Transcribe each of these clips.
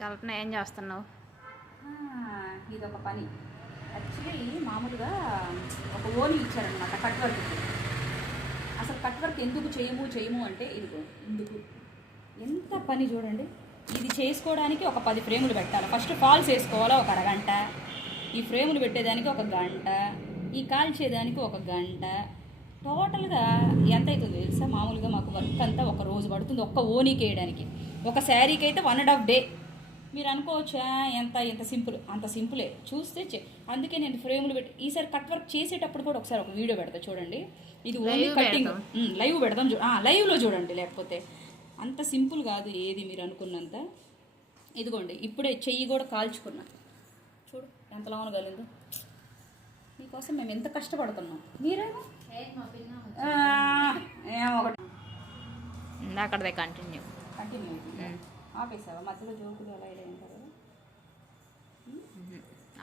కల్పన ఏం చేస్తున్నావు? ఇది ఒక పని. యాక్చువల్లీ మామూలుగా ఒక ఓని ఇచ్చారనమాట కట్ వర్క్కి. అసలు కట్ వర్క్ ఎందుకు చేయము అంటే ఇదిగో ఎందుకు ఎంత పని చూడండి. ఇది చేసుకోవడానికి ఒక 10 ఫ్రేములు పెట్టాలి. ఫస్ట్ ఫాల్స్ వేసుకోవాలా ఒక అరగంట, ఈ ఫ్రేములు పెట్టేదానికి ఒక గంట, ఈ కాల్చేదానికి ఒక గంట. టోటల్గా ఎంత అవుతుంది తెలుసా? మామూలుగా మాకు వర్క్ అంతా ఒక రోజు పడుతుంది ఒక్క ఓనీకి వేయడానికి. ఒక శారీకి అయితే 1.5 డే. మీరు అనుకోవచ్చా ఎంత సింపుల్, అంత సింపులే చూస్తే. అందుకే నేను ఫ్రేములు పెట్టి ఈసారి కట్ వర్క్ చేసేటప్పుడు కూడా ఒకసారి ఒక వీడియో పెడతా చూడండి. ఇది ఓన్లీ కటింగ్ లైవ్ పెడదాం. లైవ్లో చూడండి, లేకపోతే అంత సింపుల్ కాదు ఏది మీరు అనుకున్నంత. ఇదిగోండి ఇప్పుడే చెయ్యి కూడా కాల్చుకున్నా, చూడు ఎంత లావున కాలిందో. మీకోసం మేము ఎంత కష్టపడుతున్నాం, మీరేమో ఒకటి ఇందాకదే కంటిన్యూ ఆపేసావా? మధ్యలో జోకులు అలా ఇలా ఉంటారు కదా.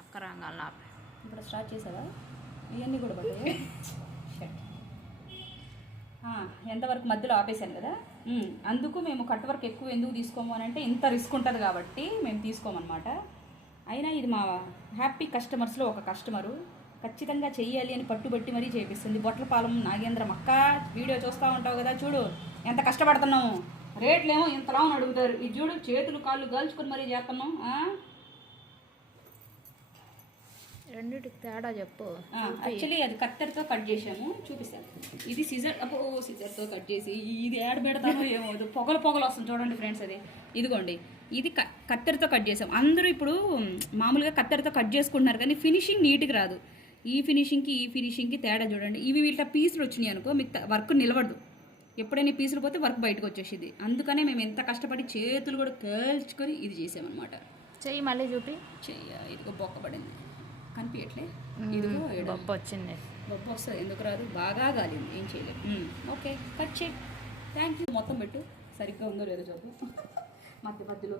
అక్క రంగాల్లో ఆపే. ఇప్పుడు స్టార్ట్ చేసావా? ఇవన్నీ కూడా పడ్డాయి. ఎంతవరకు మధ్యలో ఆపేసాను కదా. అందుకు మేము కట్ వర్క్ ఎక్కువ ఎందుకు తీసుకోము అని అంటే ఇంత రిస్క్ ఉంటుంది కాబట్టి మేము తీసుకోమన్నమాట. అయినా ఇది మా హ్యాపీ కస్టమర్స్లో ఒక కస్టమరు ఖచ్చితంగా చెయ్యాలి అని పట్టుబట్టి మరీ చేపిస్తుంది. బొట్లపాలెం నాగేంద్రం అక్క, వీడియో చూస్తూ ఉంటావు కదా, చూడు ఎంత కష్టపడుతున్నాము. రేట్లేమో ఇంతలా అని అడుగుతారు, ఇది చూడు చేతులు కాళ్ళు గాల్చుకొని మరీ చేస్తున్నాం. రెండింటికి తేడా చెప్పు. యాక్చువల్లీ అది కత్తెరతో కట్ చేసాము, చూపిస్తాను. ఇది సిజర్తో కట్ చేసి ఇది యాడ్ పెడతామో ఏమో, పొగలు వస్తుంది చూడండి ఫ్రెండ్స్. అది ఇదిగోండి, ఇది కత్తెరతో కట్ చేసాం. అందరూ ఇప్పుడు మామూలుగా కత్తెరతో కట్ చేసుకుంటున్నారు కానీ ఫినిషింగ్ నీట్గా రాదు. ఈ ఫినిషింగ్కి తేడా చూడండి. ఇవి వీళ్ళ పీసులు వచ్చినాయి అనుకో, మీకు వర్క్ నిలబడదు. ఎప్పుడైనా పీసులు పోతే వర్క్ బయటకు వచ్చేసింది. అందుకనే మేము ఎంత కష్టపడి చేతులు కూడా కాల్చుకొని ఇది చేసామన్నమాట. చెయ్యి మళ్ళీ చూపి. ఇదిగో బొక్క పడింది, కనిపించట్లే. ఇదిగో బొబ్బ వచ్చింది. బొబ్బ వస్తుంది, ఎందుకు రాదు, బాగా గాలింది, ఏం చేయలేదు. ఓకే కట్ చేయి. Thank you. మొత్తం పెట్టు, సరిగ్గా ఉందో లేదో చెప్పు. మధ్యలో